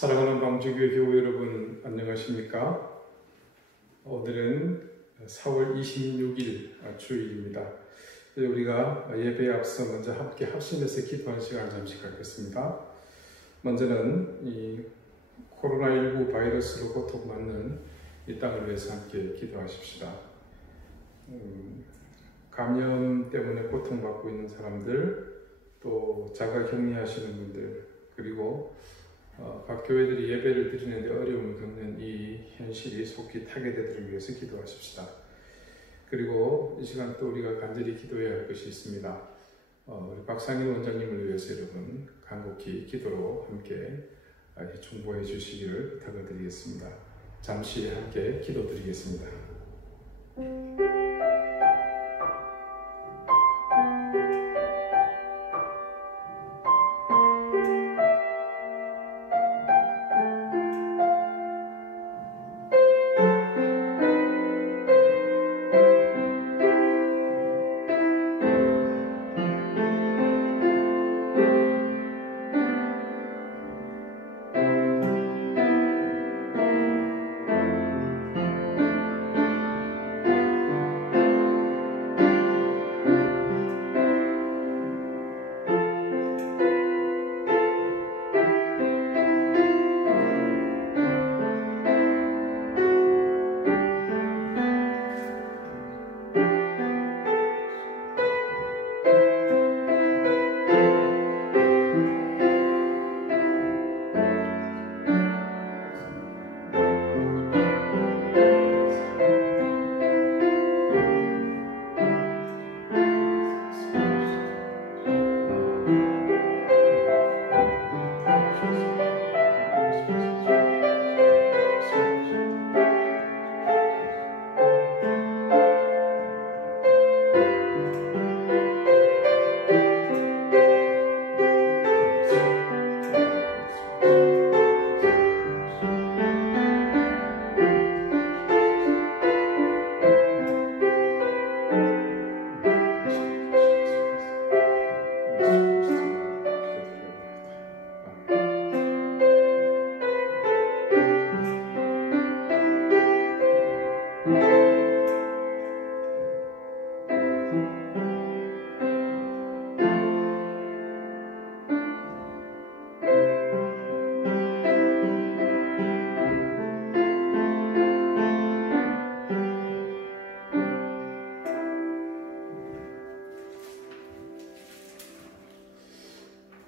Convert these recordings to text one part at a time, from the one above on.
사랑하는 방주교회 교우 여러분, 안녕하십니까? 오늘은 4월 26일 주일입니다. 우리가 예배에 앞서 먼저 함께 합심해서 기도하는 시간을 잠시 갖겠습니다. 먼저는 이 코로나19 바이러스로 고통받는 이 땅을 위해서 함께 기도하십시다. 감염 때문에 고통받고 있는 사람들, 또 자가격리하시는 분들, 그리고 각 교회들이 예배를 드리는데 어려움을 겪는 이 현실이 속히 타개되도록 위해서 기도하십시다. 그리고 이 시간 또 우리가 간절히 기도해야 할 것이 있습니다. 우리 박상일 원장님을 위해서 여러분 간곡히 기도로 함께 중보해 주시기를 부탁을 드리겠습니다. 잠시 함께 기도드리겠습니다.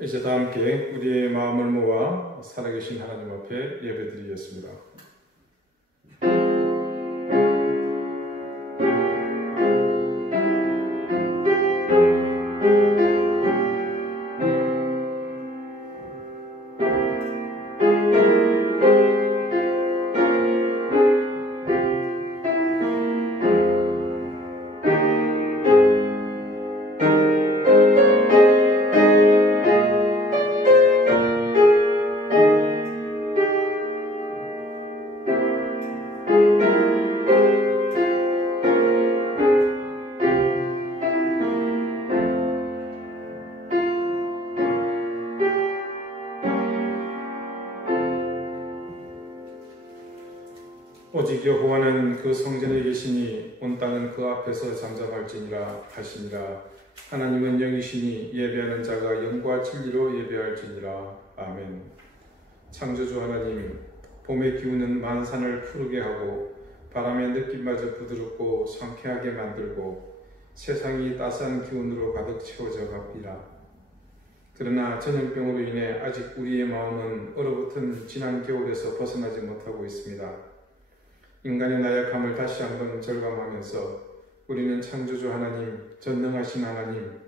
이제 다 함께 우리의 마음을 모아 살아계신 하나님 앞에 예배드리겠습니다. 오직 여호와는 그 성전에 계시니 온 땅은 그 앞에서 잠잠할지니라 하시니라. 하나님은 영이시니 예배하는 자가 영과 진리로 예배할지니라. 아멘. 창조주 하나님, 봄의 기운은 만산을 푸르게 하고 바람의 느낌마저 부드럽고 상쾌하게 만들고 세상이 따스한 기운으로 가득 채워져 갑니다. 그러나 전염병으로 인해 아직 우리의 마음은 얼어붙은 지난 겨울에서 벗어나지 못하고 있습니다. 인간의 나약함을 다시 한번 절감하면서 우리는 창조주 하나님, 전능하신 하나님,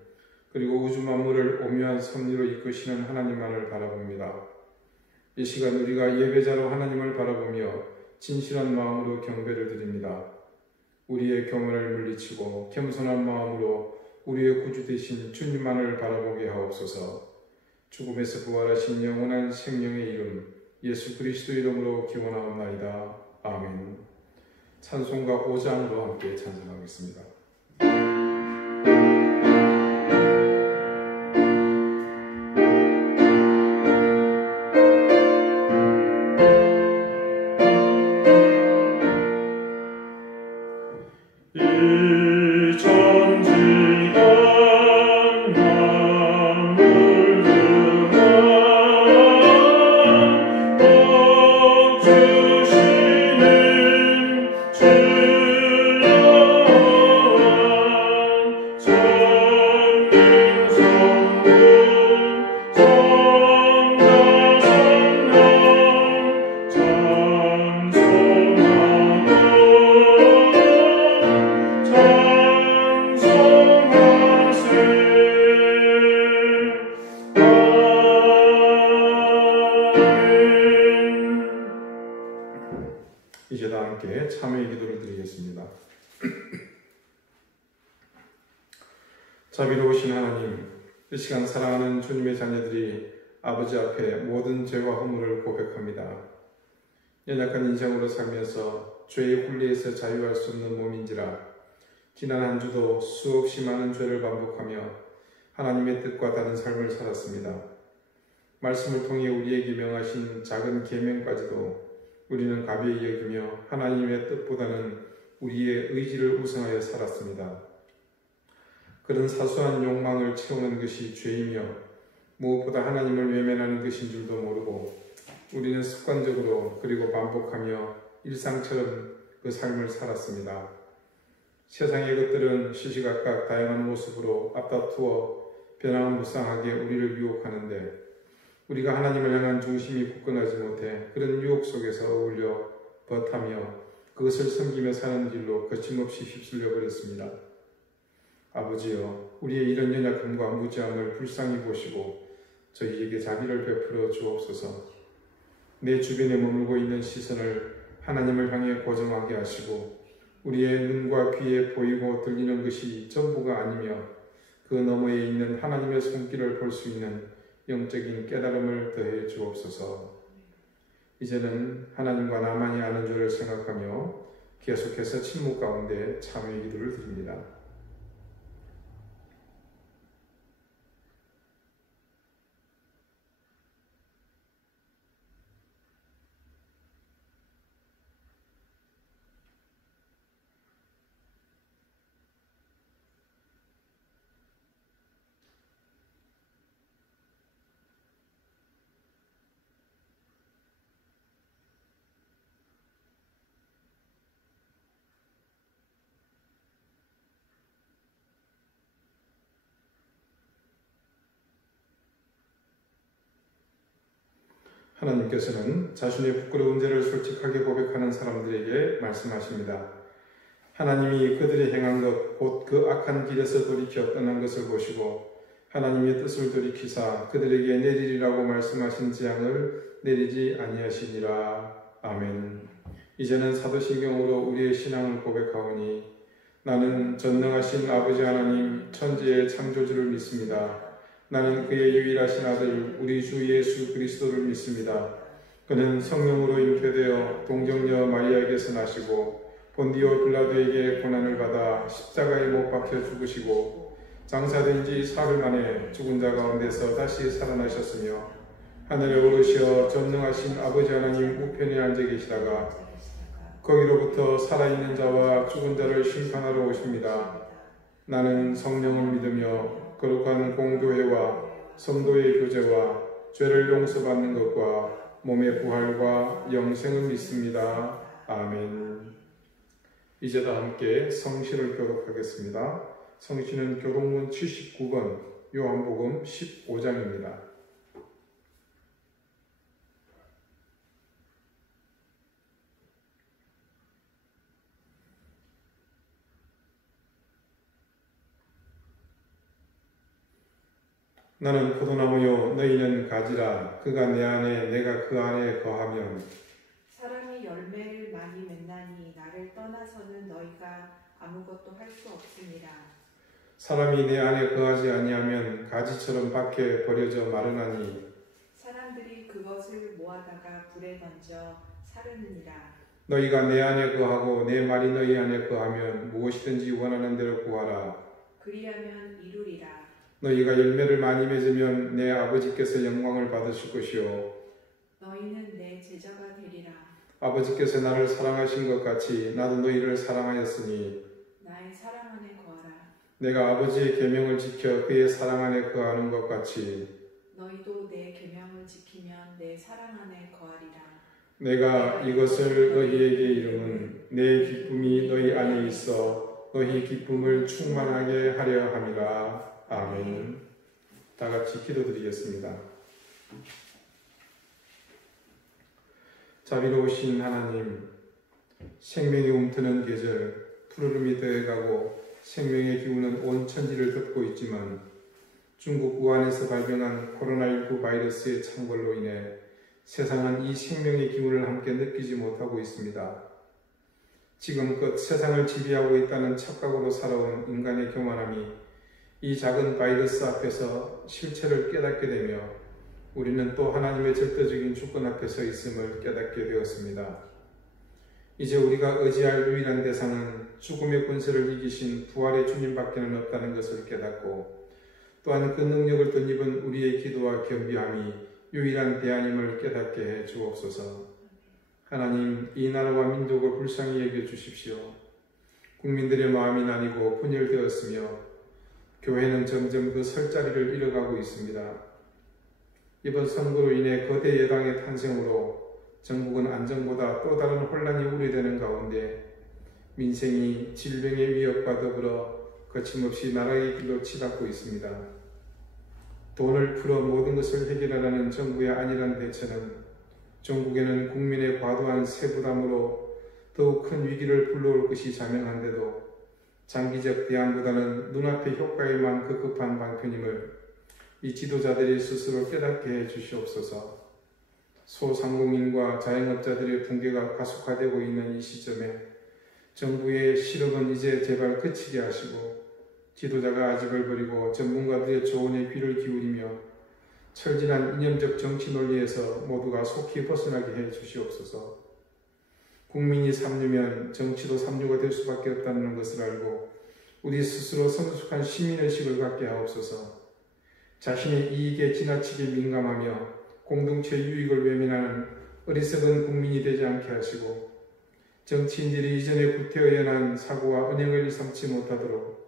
그리고 우주 만물을 오묘한 섭리로 이끄시는 하나님만을 바라봅니다. 이 시간 우리가 예배자로 하나님을 바라보며 진실한 마음으로 경배를 드립니다. 우리의 교만을 물리치고 겸손한 마음으로 우리의 구주 되신 주님만을 바라보게 하옵소서. 죽음에서 부활하신 영원한 생명의 이름 예수 그리스도 이름으로 기원하옵나이다. 아멘. 찬송가 5장으로 함께 찬송하겠습니다. 자비로우신 하나님, 이 시간 사랑하는 주님의 자녀들이 아버지 앞에 모든 죄와 허물을 고백합니다. 연약한 인생으로 살면서 죄의 굴레에서 자유할 수 없는 몸인지라 지난 한 주도 수없이 많은 죄를 반복하며 하나님의 뜻과 다른 삶을 살았습니다. 말씀을 통해 우리에게 명하신 작은 계명까지도 우리는 가벼이 여기며 하나님의 뜻보다는 우리의 의지를 우선하여 살았습니다. 그런 사소한 욕망을 채우는 것이 죄이며 무엇보다 하나님을 외면하는 것인 줄도 모르고 우리는 습관적으로 그리고 반복하며 일상처럼 그 삶을 살았습니다. 세상의 것들은 시시각각 다양한 모습으로 앞다투어 변화무쌍하게 우리를 유혹하는데 우리가 하나님을 향한 중심이 굳건하지 못해 그런 유혹 속에서 어울려 버타며 그것을 섬기며 사는 길로 거침없이 휩쓸려 버렸습니다. 아버지여, 우리의 이런 연약함과 무지함을 불쌍히 보시고 저희에게 자비를 베풀어 주옵소서. 내 주변에 머물고 있는 시선을 하나님을 향해 고정하게 하시고 우리의 눈과 귀에 보이고 들리는 것이 전부가 아니며 그 너머에 있는 하나님의 손길을 볼 수 있는 영적인 깨달음을 더해 주옵소서. 이제는 하나님과 나만이 아는 줄을 생각하며 계속해서 침묵 가운데 참회 기도를 드립니다. 하나님께서는 자신의 부끄러운 죄를 솔직하게 고백하는 사람들에게 말씀하십니다. 하나님이 그들이 행한 것, 곧 그 악한 길에서 돌이켜 떠난 것을 보시고 하나님의 뜻을 돌이키사 그들에게 내리리라고 말씀하신 재앙을 내리지 아니하시니라. 아멘. 이제는 사도신경으로 우리의 신앙을 고백하오니 나는 전능하신 아버지 하나님 천지의 창조주를 믿습니다. 나는 그의 유일하신 아들 우리 주 예수 그리스도를 믿습니다. 그는 성령으로 잉태되어 동정녀 마리아에게서 나시고 본디오 빌라도에게 고난을 받아 십자가에 못 박혀 죽으시고 장사된 지 사흘 만에 죽은 자 가운데서 다시 살아나셨으며 하늘에 오르시어 전능하신 아버지 하나님 우편에 앉아 계시다가 거기로부터 살아있는 자와 죽은 자를 심판하러 오십니다. 나는 성령을 믿으며 거룩한 공교회와 성도의 교제와 죄를 용서받는 것과 몸의 부활과 영생을 믿습니다. 아멘. 이제 다 함께 성신을 교독하겠습니다. 성신은 교독문 79번, 요한복음 15장입니다. 나는 포도나무요 너희는 가지라. 그가 내 안에 내가 그 안에 거하면 사람이 열매를 많이 맺나니 나를 떠나서는 너희가 아무것도 할 수 없습니다. 사람이 내 안에 거하지 아니하면 가지처럼 밖에 버려져 마르나니 사람들이 그것을 모아다가 불에 던져 사르느니라. 너희가 내 안에 거하고 내 말이 너희 안에 거하면 무엇이든지 원하는 대로 구하라. 그리하면 이루리라. 너희가 열매를 많이 맺으면 내 아버지께서 영광을 받으실 것이요 너희는 내 제자가 되리라. 아버지께서 나를 사랑하신 것 같이 나도 너희를 사랑하였으니 나의 사랑 안에 거하라. 내가 아버지의 계명을 지켜 그의 사랑 안에 거하는 것 같이 너희도 내 계명을 지키면 내 사랑 안에 거하리라. 내가 이것을 너희에게 이름은 내 기쁨이 너희 안에 있어 너희 기쁨을 충만하게 하려 함이라. 아멘. 다 같이 기도드리겠습니다. 자비로우신 하나님, 생명이 움트는 계절, 푸르름이 더해가고 생명의 기운은 온 천지를 덮고 있지만 중국 우한에서 발병한 코로나19 바이러스의 창궐로 인해 세상은 이 생명의 기운을 함께 느끼지 못하고 있습니다. 지금껏 세상을 지배하고 있다는 착각으로 살아온 인간의 교만함이 이 작은 바이러스 앞에서 실체를 깨닫게 되며 우리는 또 하나님의 절대적인 주권 앞에 서 있음을 깨닫게 되었습니다. 이제 우리가 의지할 유일한 대상은 죽음의 권세를 이기신 부활의 주님밖에는 없다는 것을 깨닫고 또한 그 능력을 덧입은 우리의 기도와 겸비함이 유일한 대안임을 깨닫게 해 주옵소서. 하나님, 이 나라와 민족을 불쌍히 여겨 주십시오. 국민들의 마음이 나뉘고 분열되었으며 교회는 점점 그 설 자리를 잃어가고 있습니다. 이번 선거로 인해 거대 여당의 탄생으로 전국은 안정보다 또 다른 혼란이 우려되는 가운데 민생이 질병의 위협과 더불어 거침없이 나라의 길로 치닫고 있습니다. 돈을 풀어 모든 것을 해결하라는 정부의 안일한 대처는 전국에는 국민의 과도한 세부담으로 더욱 큰 위기를 불러올 것이 자명한데도 장기적 대안보다는 눈앞의 효과에만 급급한 방편임을 이 지도자들이 스스로 깨닫게 해 주시옵소서. 소상공인과 자영업자들의 붕괴가 가속화되고 있는 이 시점에 정부의 실업은 이제 제발 그치게 하시고 지도자가 아집을 버리고 전문가들의 조언에 귀를 기울이며 철진한 이념적 정치 논리에서 모두가 속히 벗어나게 해 주시옵소서. 국민이 삼류면 정치도 삼류가 될 수밖에 없다는 것을 알고 우리 스스로 성숙한 시민의식을 갖게 하옵소서. 자신의 이익에 지나치게 민감하며 공동체 유익을 외면하는 어리석은 국민이 되지 않게 하시고 정치인들이 이전에 구태의연한 사고와 은행을 일삼지 못하도록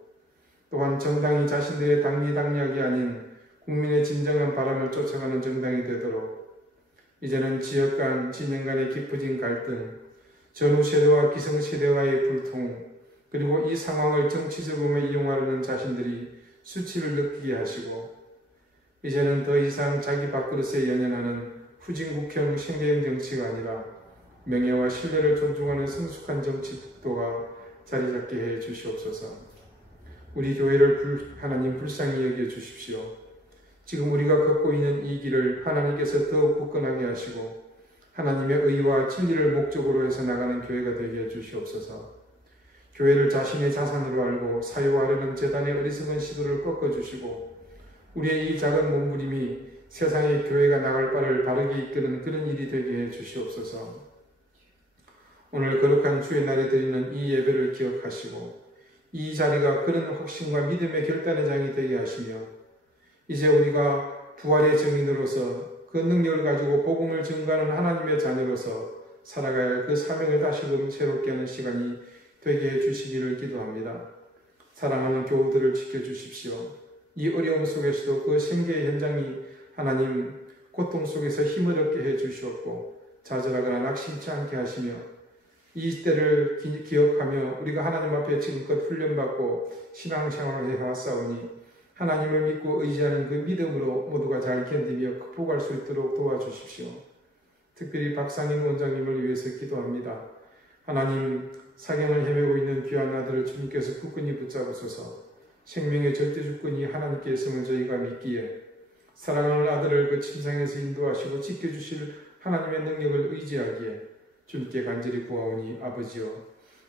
또한 정당이 자신들의 당리당략이 아닌 국민의 진정한 바람을 쫓아가는 정당이 되도록 이제는 지역 간, 진영 간의 깊어진 갈등, 전후 세대와 기성 세대와의 불통, 그리고 이 상황을 정치적으로 이용하려는 자신들이 수치를 느끼게 하시고 이제는 더 이상 자기 밥그릇에 연연하는 후진국형 생계형 정치가 아니라 명예와 신뢰를 존중하는 성숙한 정치 국도가 자리 잡게 해 주시옵소서. 우리 교회를 하나님 불쌍히 여겨 주십시오. 지금 우리가 걷고 있는 이 길을 하나님께서 더욱 굳건하게 하시고 하나님의 의와 진리를 목적으로 해서 나가는 교회가 되게 해 주시옵소서. 교회를 자신의 자산으로 알고 사유하려는 재단의 어리석은 시도를 꺾어주시고 우리의 이 작은 몸부림이 세상의 교회가 나갈 바를 바르게 이끄는 그런 일이 되게 해 주시옵소서. 오늘 거룩한 주의 날에 드리는 이 예배를 기억하시고 이 자리가 그런 확신과 믿음의 결단의 장이 되게 하시며 이제 우리가 부활의 증인으로서 그 능력을 가지고 복음을 증거하는 하나님의 자녀로서 살아가야 할 그 사명을 다시금 새롭게 하는 시간이 되게 해 주시기를 기도합니다. 사랑하는 교우들을 지켜주십시오. 이 어려움 속에서도 그 생계의 현장이 하나님 고통 속에서 힘을 얻게 해 주시옵고 좌절하거나 낙심치 않게 하시며 이 때를 기억하며 우리가 하나님 앞에 지금껏 훈련받고 신앙생활을 해왔사오니 하나님을 믿고 의지하는 그 믿음으로 모두가 잘 견디며 극복할 수 있도록 도와주십시오. 특별히 박상인 원장님을 위해서 기도합니다. 하나님, 사경을 헤매고 있는 귀한 아들을 주님께서 굳건히 붙잡으소서. 생명의 절대 주권이 하나님께 있음을 저희가 믿기에 사랑하는 아들을 그 침상에서 인도하시고 지켜주실 하나님의 능력을 의지하기에 주님께 간절히 구하오니 아버지여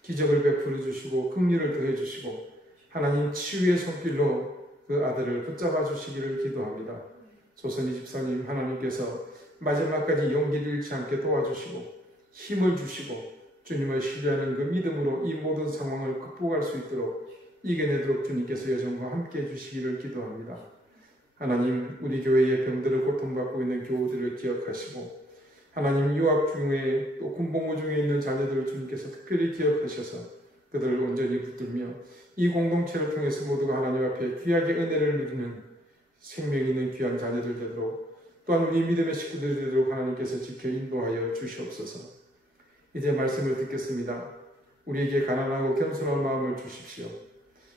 기적을 베풀어 주시고 긍휼을 더해 주시고 하나님 치유의 손길로 그 아들을 붙잡아 주시기를 기도합니다. 조선희 집사님 하나님께서 마지막까지 용기를 잃지 않게 도와주시고 힘을 주시고 주님을 신뢰하는 그 믿음으로 이 모든 상황을 극복할 수 있도록 이겨내도록 주님께서 여정과 함께 해주시기를 기도합니다. 하나님, 우리 교회의 병들을 고통받고 있는 교우들을 기억하시고 하나님 유학 중에 또 군복무 중에 있는 자녀들을 주님께서 특별히 기억하셔서 그들을 온전히 붙들며 이 공동체를 통해서 모두가 하나님 앞에 귀하게 은혜를 누리는 생명 있는 귀한 자녀들 되도록 또한 우리 믿음의 식구들 되도록 하나님께서 지켜 인도하여 주시옵소서. 이제 말씀을 듣겠습니다. 우리에게 가난하고 겸손한 마음을 주십시오.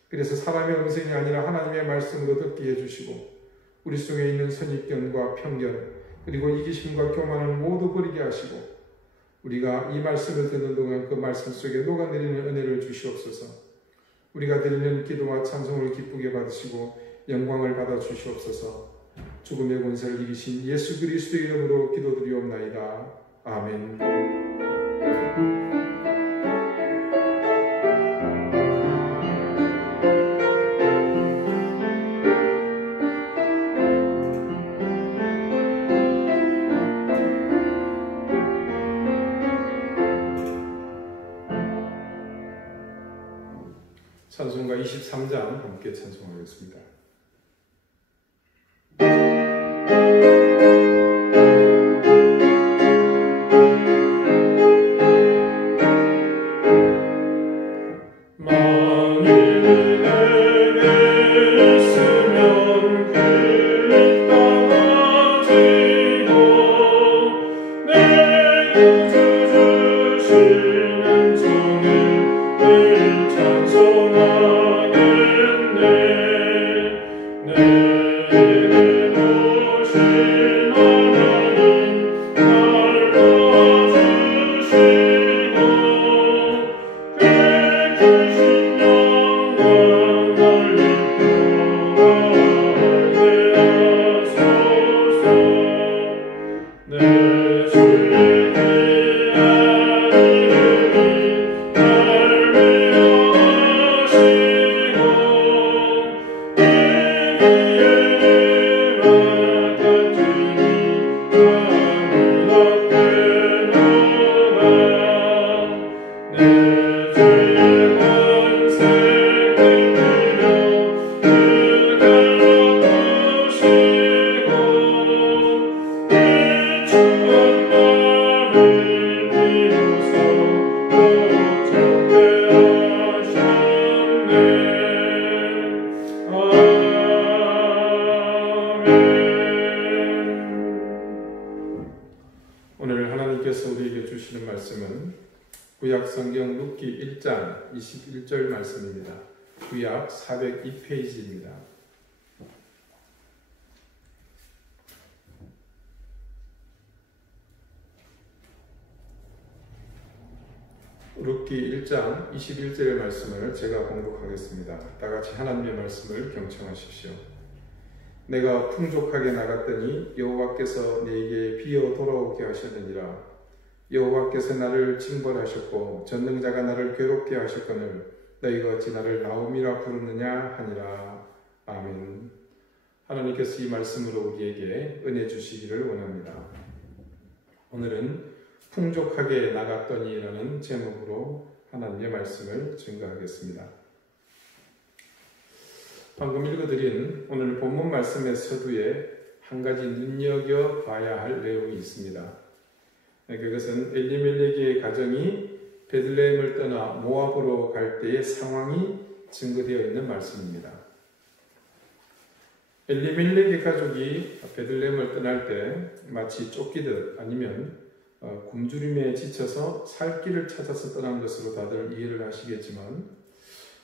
그래서 사람의 음성이 아니라 하나님의 말씀으로 듣게 해주시고 우리 속에 있는 선입견과 편견 그리고 이기심과 교만을 모두 버리게 하시고 우리가 이 말씀을 듣는 동안 그 말씀 속에 녹아내리는 은혜를 주시옵소서. 우리가 드리는 기도와 찬송을 기쁘게 받으시고 영광을 받아 주시옵소서. 죽음의 권세를 이기신 예수 그리스도의 이름으로 기도드리옵나이다. 아멘. 23장 함께 찬송하겠습니다. 오늘 하나님께서 우리에게 주시는 말씀은 구약 성경 룻기 1장 21절 말씀입니다. 구약 402페이지입니다. 룻기 1장 21절의 말씀을 제가 봉독하겠습니다. 다같이 하나님의 말씀을 경청하십시오. 내가 풍족하게 나갔더니 여호와께서 내게 비어 돌아오게 하셨느니라. 여호와께서 나를 징벌하셨고 전능자가 나를 괴롭게 하셨거늘 너희가 어찌 나를 나옴이라 부르느냐 하니라. 아멘. 하나님께서 이 말씀으로 우리에게 은혜 주시기를 원합니다. 오늘은 풍족하게 나갔더니라는 제목으로 하나님의 말씀을 증거하겠습니다. 방금 읽어드린 오늘 본문 말씀의 서두에 한 가지 눈여겨봐야 할 내용이 있습니다. 그것은 엘리멜렉의 가정이 베들레헴을 떠나 모압으로 갈 때의 상황이 증거되어 있는 말씀입니다. 엘리멜렉의 가족이 베들레헴을 떠날 때 마치 쫓기듯 아니면 굶주림에 지쳐서 살 길을 찾아서 떠난 것으로 다들 이해를 하시겠지만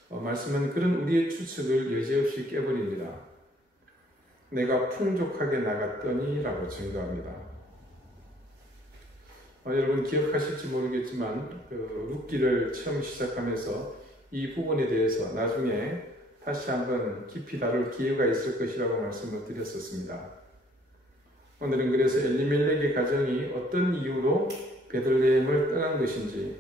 말씀은 그런 우리의 추측을 여지없이 깨버립니다. 내가 풍족하게 나갔더니 라고 증거합니다. 여러분 기억하실지 모르겠지만 룻기를 처음 시작하면서 이 부분에 대해서 나중에 다시 한번 깊이 다룰 기회가 있을 것이라고 말씀을 드렸었습니다. 오늘은 그래서 엘리멜렉의 가정이 어떤 이유로 베들레헴을 떠난 것인지,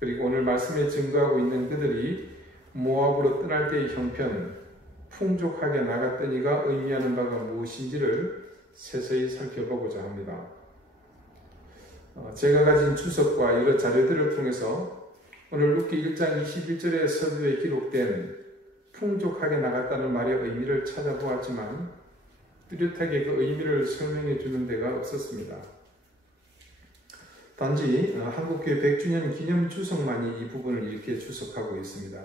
그리고 오늘 말씀에 증거하고 있는 그들이 모압으로 떠날 때의 형편, 풍족하게 나갔더니가 의미하는 바가 무엇인지를 세세히 살펴보고자 합니다. 제가 가진 주석과 여러 자료들을 통해서 오늘 룻기 1장 21절의 서두에 기록된 풍족하게 나갔다는 말의 의미를 찾아보았지만 뚜렷하게 그 의미를 설명해 주는 데가 없었습니다. 단지 한국교회 100주년 기념 주석만이 이 부분을 이렇게 주석하고 있습니다.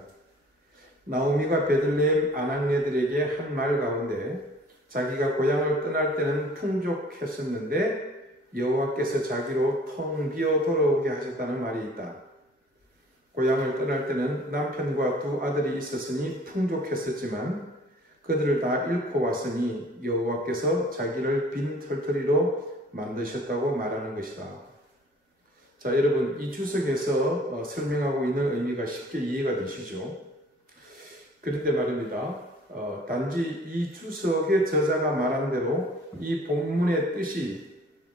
나오미가 베들레헴 아낙네들에게 한 말 가운데 자기가 고향을 떠날 때는 풍족했었는데 여호와께서 자기로 텅 비어 돌아오게 하셨다는 말이 있다. 고향을 떠날 때는 남편과 두 아들이 있었으니 풍족했었지만 그들을 다 잃고 왔으니 여호와께서 자기를 빈 털터리로 만드셨다고 말하는 것이다. 자, 여러분 이 주석에서 설명하고 있는 의미가 쉽게 이해가 되시죠? 그런데 말입니다. 단지 이 주석의 저자가 말한 대로 이 본문의 뜻이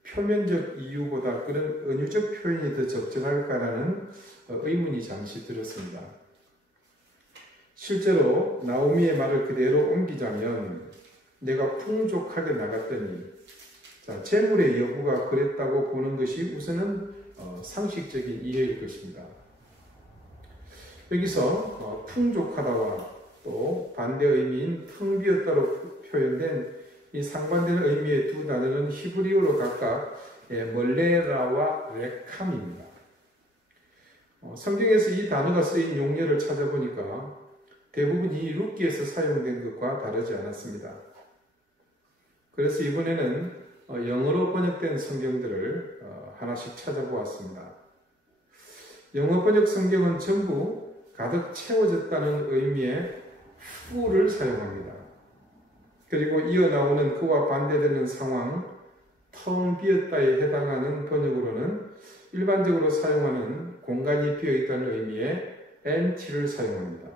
표면적 이유보다 그런 은유적 표현이 더 적절할까라는 의문이 잠시 들었습니다. 실제로 나오미의 말을 그대로 옮기자면 내가 풍족하게 나갔더니, 자, 재물의 여부가 그랬다고 보는 것이 우선은 상식적인 이해일 것입니다. 여기서 풍족하다와 또 반대 의미인 텅 비었다로 표현된 이 상반되는 의미의 두 단어는 히브리어로 각각 멀레라와 레캄입니다. 성경에서 이 단어가 쓰인 용례를 찾아보니까 대부분이 룻기에서 사용된 것과 다르지 않았습니다. 그래서 이번에는 영어로 번역된 성경들을 하나씩 찾아보았습니다. 영어 번역 성경은 전부 가득 채워졌다는 의미의 full을 사용합니다. 그리고 이어 나오는 그와 반대되는 상황, 텅 비었다에 해당하는 번역으로는 일반적으로 사용하는 공간이 비어있다는 의미의 empty를 사용합니다.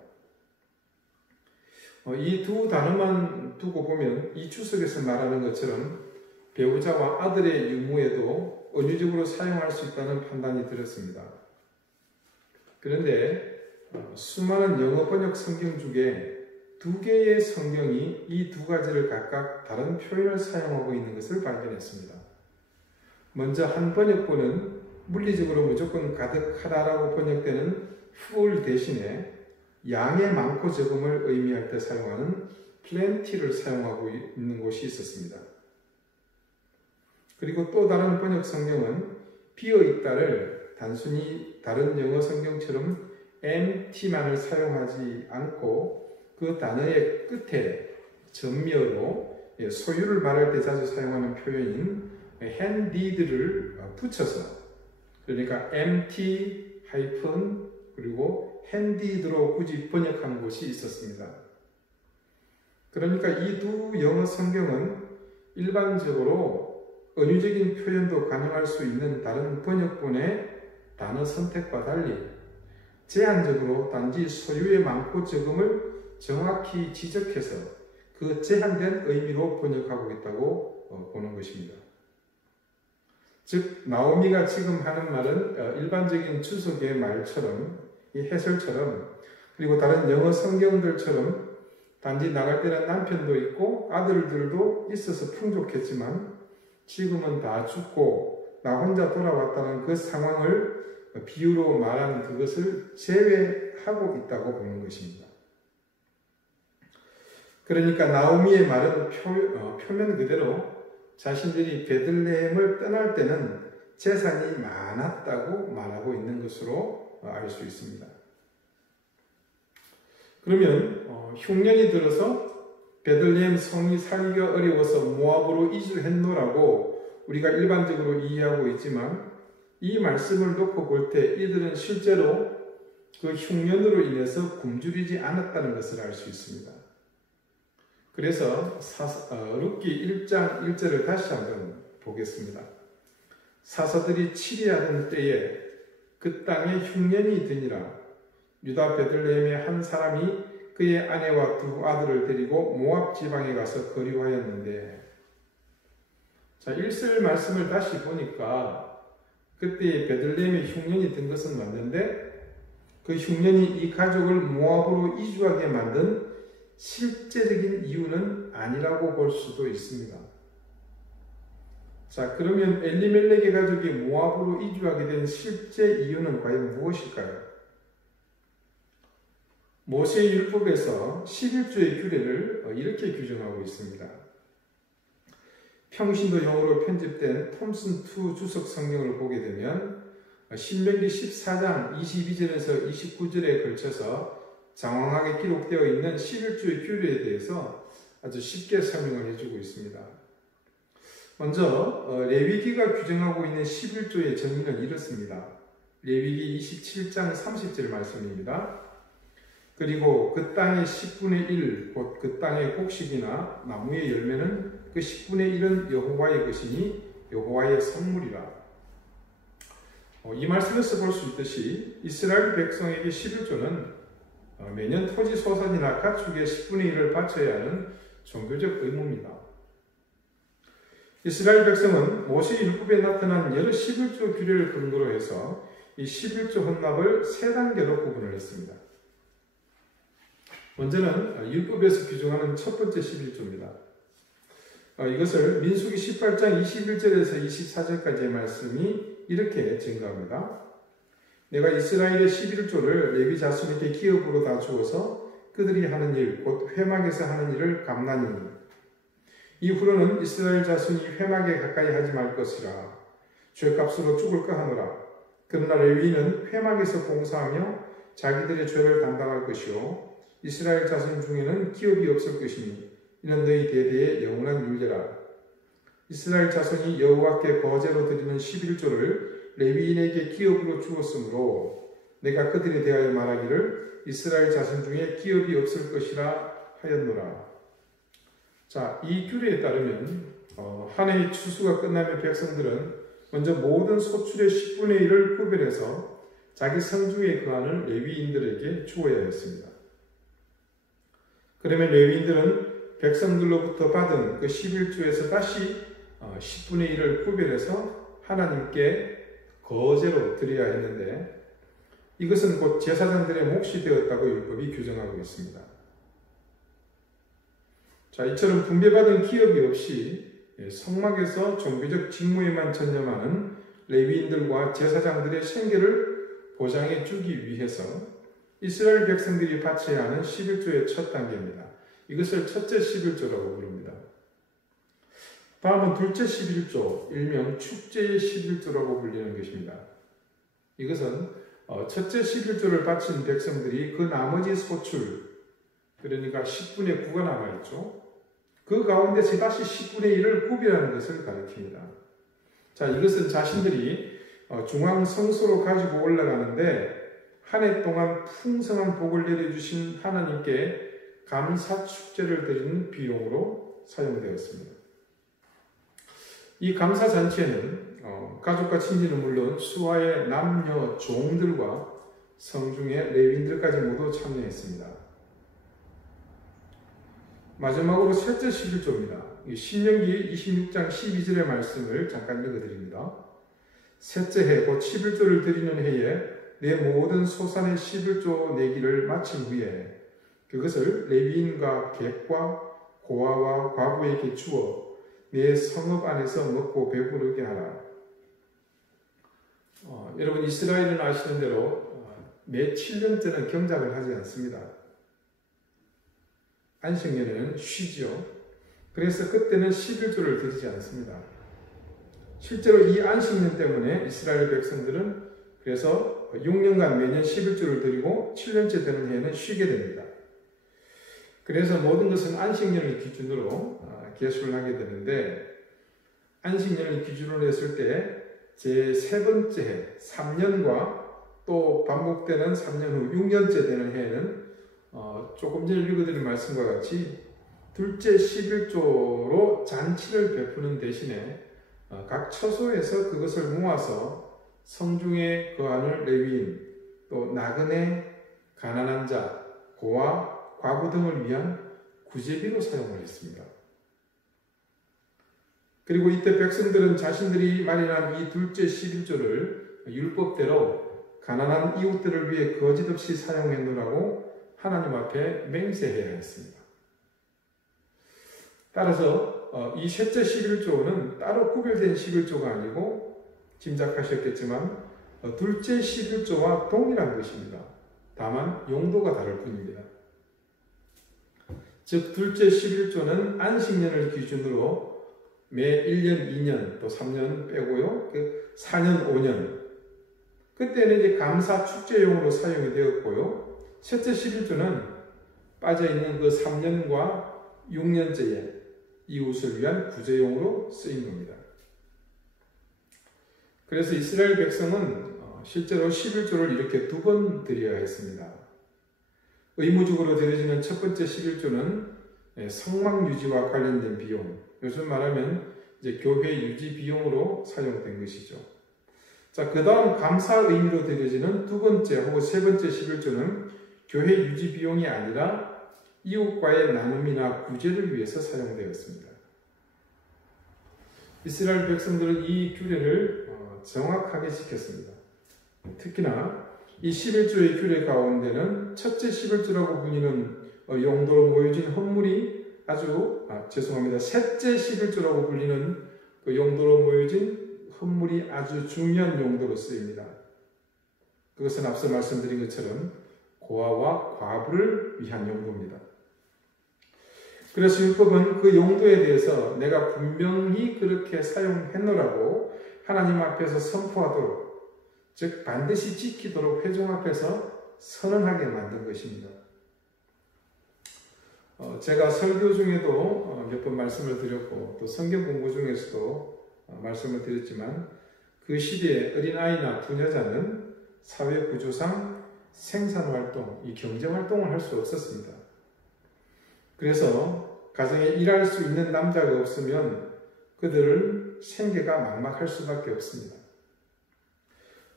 이 두 단어만 두고 보면 이 주석에서 말하는 것처럼 배우자와 아들의 유무에도 은유적으로 사용할 수 있다는 판단이 들었습니다. 그런데 수많은 영어 번역 성경 중에 두 개의 성경이 이 두 가지를 각각 다른 표현을 사용하고 있는 것을 발견했습니다. 먼저 한 번역본은 물리적으로 무조건 가득하다라고 번역되는 full 대신에 양의 많고 적음을 의미할 때 사용하는 plenty를 사용하고 있는 곳이 있었습니다. 그리고 또 다른 번역 성경은 비어있다를 단순히 다른 영어 성경처럼 empty만을 사용하지 않고 그 단어의 끝에 전미어로 소유를 말할 때 자주 사용하는 표현인 handed를 붙여서, 그러니까 empty 하이픈 그리고 handed로 굳이 번역한 곳이 있었습니다. 그러니까 이 두 영어 성경은 일반적으로 은유적인 표현도 가능할 수 있는 다른 번역본의 단어 선택과 달리 제한적으로 단지 소유의 많고 적음을 정확히 지적해서 그 제한된 의미로 번역하고 있다고 보는 것입니다. 즉 나오미가 지금 하는 말은 일반적인 주석의 말처럼, 이 해설처럼, 그리고 다른 영어 성경들처럼 단지 나갈 때는 남편도 있고 아들들도 있어서 풍족했지만 지금은 다 죽고 나 혼자 돌아왔다는 그 상황을 비유로 말한 그것을 제외하고 있다고 보는 것입니다. 그러니까 나오미의 말은 표면 그대로 자신들이 베들레헴을 떠날 때는 재산이 많았다고 말하고 있는 것으로 알 수 있습니다. 그러면 흉년이 들어서 베들레헴 성이 살기가 어려워서 모압으로 이주했노라고 우리가 일반적으로 이해하고 있지만 이 말씀을 놓고 볼 때 이들은 실제로 그 흉년으로 인해서 굶주리지 않았다는 것을 알 수 있습니다. 그래서 룻기 1장 1절을 다시 한번 보겠습니다. 사사들이 치리하던 때에 그 땅에 흉년이 드니라. 유다 베들레헴의 한 사람이 그의 아내와 두 아들을 데리고 모압 지방에 가서 거류하였는데, 자, 1절 말씀을 다시 보니까 그때 베들레헴에 흉년이 든 것은 맞는데 그 흉년이 이 가족을 모압으로 이주하게 만든 실제적인 이유는 아니라고 볼 수도 있습니다. 자, 그러면 엘리멜렉의 가족이 모압으로 이주하게 된 실제 이유는 과연 무엇일까요? 모세의 율법에서 11조의 규례를 이렇게 규정하고 있습니다. 평신도 영어로 편집된 톰슨2 주석 성경을 보게 되면 신명기 14장 22절에서 29절에 걸쳐서 장황하게 기록되어 있는 11조의 규례에 대해서 아주 쉽게 설명을 해주고 있습니다. 먼저 레위기가 규정하고 있는 11조의 정의는 이렇습니다. 레위기 27장 30절 말씀입니다. 그리고 그 땅의 10분의 1, 곧 그 땅의 곡식이나 나무의 열매는 그 10분의 1은 여호와의 것이니 여호와의 선물이라. 이 말씀에서 볼 수 있듯이 이스라엘 백성에게 11조는 매년 토지 소산이나 가축의 10분의 1을 바쳐야 하는 종교적 의무입니다. 이스라엘 백성은 모세 율법에 나타난 여러 11조 규례를 근거로 해서 이 11조 헌납을 세 단계로 구분을 했습니다. 먼저는 율법에서 규정하는 첫 번째 11조입니다. 이것을 민수기 18장 21절에서 24절까지의 말씀이 이렇게 증가합니다. 내가 이스라엘의 11조를 레위 자손에게 기업으로 다 주어서 그 그들이 하는 일, 곧 회막에서 하는 일을 감나니 이후로는 이스라엘 자손이 회막에 가까이 하지 말 것이라. 죄값으로 죽을까 하노라. 그러나 레위인은 회막에서 봉사하며 자기들의 죄를 담당할 것이요 이스라엘 자손 중에는 기업이 없을 것이니 이는 너희 대대의 영원한 율례라. 이스라엘 자손이 여호와께 거제로 드리는 11조를 레위인에게 기업으로 주었으므로 내가 그들에 대하여 말하기를 이스라엘 자손 중에 기업이 없을 것이라 하였노라. 자, 이 규례에 따르면 한 해의 추수가 끝나면 백성들은 먼저 모든 소출의 10분의 1을 구별해서 자기 성중에 거하는 레위인들에게 주어야 했습니다. 그러면 레위인들은 백성들로부터 받은 그 11조에서 다시 10분의 1을 구별해서 하나님께 거제로 드려야 했는데 이것은 곧 제사장들의 몫이 되었다고 율법이 규정하고 있습니다. 자, 이처럼 분배받은 기업이 없이 성막에서 종교적 직무에만 전념하는 레위인들과 제사장들의 생계를 보장해 주기 위해서 이스라엘 백성들이 바쳐야 하는 11조의 첫 단계입니다. 이것을 첫째 11조라고 부릅니다. 다음은 둘째 11조, 일명 축제의 11조라고 불리는 것입니다. 이것은 첫째 11조를 바친 백성들이 그 나머지 소출, 그러니까 10분의 9가 남아있죠. 그 가운데서 다시 10분의 1을 구별하는 것을 가리킵니다. 자, 이것은 자신들이 중앙 성소로 가지고 올라가는데 한 해 동안 풍성한 복을 내려주신 하나님께 감사 축제를 드리는 비용으로 사용되었습니다. 이 감사 잔치에는 가족과 친지는 물론 수하의 남녀 종들과 성중의 레위인들까지 모두 참여했습니다. 마지막으로 셋째 11조입니다. 신명기 26장 12절의 말씀을 잠깐 읽어드립니다. 셋째 해 곧 11조를 드리는 해에 내 모든 소산의 11조 내기를 마친 후에 그것을 레위인과 객과 고아와 과부에게 주어 내 성읍 안에서 먹고 배부르게 하라. 여러분 이스라엘은 아시는 대로 매 7년째는 경작을 하지 않습니다. 안식년에는 쉬지요. 그래서 그때는 11조를 드리지 않습니다. 실제로 이 안식년 때문에 이스라엘 백성들은 그래서 6년간 매년 11조를 드리고 7년째 되는 해에는 쉬게 됩니다. 그래서 모든 것은 안식년을 기준으로 계수를 하게 되는데 안식년을 기준으로 했을 때 제 세 번째 해, 3년과 또 반복되는 3년 후 6년째 되는 해에는 조금 전에 읽어드린 말씀과 같이 둘째 11조로 잔치를 베푸는 대신에 각 처소에서 그것을 모아서 성중에 거하는 레위인, 또 나그네, 가난한 자, 고아, 과부 등을 위한 구제비로 사용을 했습니다. 그리고 이때 백성들은 자신들이 마련한 이 둘째 11조를 율법대로 가난한 이웃들을 위해 거짓없이 사용했노라고 하나님 앞에 맹세해야 했습니다. 따라서 이 셋째 11조는 따로 구별된 11조가 아니고 짐작하셨겠지만 둘째 11조와 동일한 것입니다. 다만 용도가 다를 뿐입니다. 즉 둘째 11조는 안식년을 기준으로 매 1년, 2년, 또 3년 빼고요. 4년, 5년. 그때는 이제 감사 축제용으로 사용이 되었고요. 셋째 11조는 빠져있는 그 3년과 6년째에 이웃을 위한 구제용으로 쓰인 겁니다. 그래서 이스라엘 백성은 실제로 11조를 이렇게 2번 드려야 했습니다. 의무적으로 드려지는 첫 번째 11조는 성막 유지와 관련된 비용, 요즘 말하면 이제 교회 유지 비용으로 사용된 것이죠. 자, 그 다음 감사 의미로 드려지는 두 번째 혹은 세 번째 11조는 교회 유지 비용이 아니라 이웃과의 나눔이나 구제를 위해서 사용되었습니다. 이스라엘 백성들은 이 규례를 정확하게 지켰습니다. 특히나 이 11조의 규례 가운데는 첫째 11조라고 불리는 용도로 모여진 헌물이 셋째 11조라고 불리는 그 용도로 모여진 헌물이 아주 중요한 용도로 쓰입니다. 그것은 앞서 말씀드린 것처럼 고아와 과부를 위한 용도입니다. 그래서 율법은 그 용도에 대해서 내가 분명히 그렇게 사용했노라고 하나님 앞에서 선포하도록, 즉 반드시 지키도록 회중 앞에서 선언하게 만든 것입니다. 제가 설교 중에도 몇 번 말씀을 드렸고 또 성경 공부 중에서도 말씀을 드렸지만 그 시대에 어린아이나 부녀자는 사회 구조상 생산활동, 이 경제활동을 할 수 없었습니다. 그래서 가정에 일할 수 있는 남자가 없으면 그들을 생계가 막막할 수밖에 없습니다.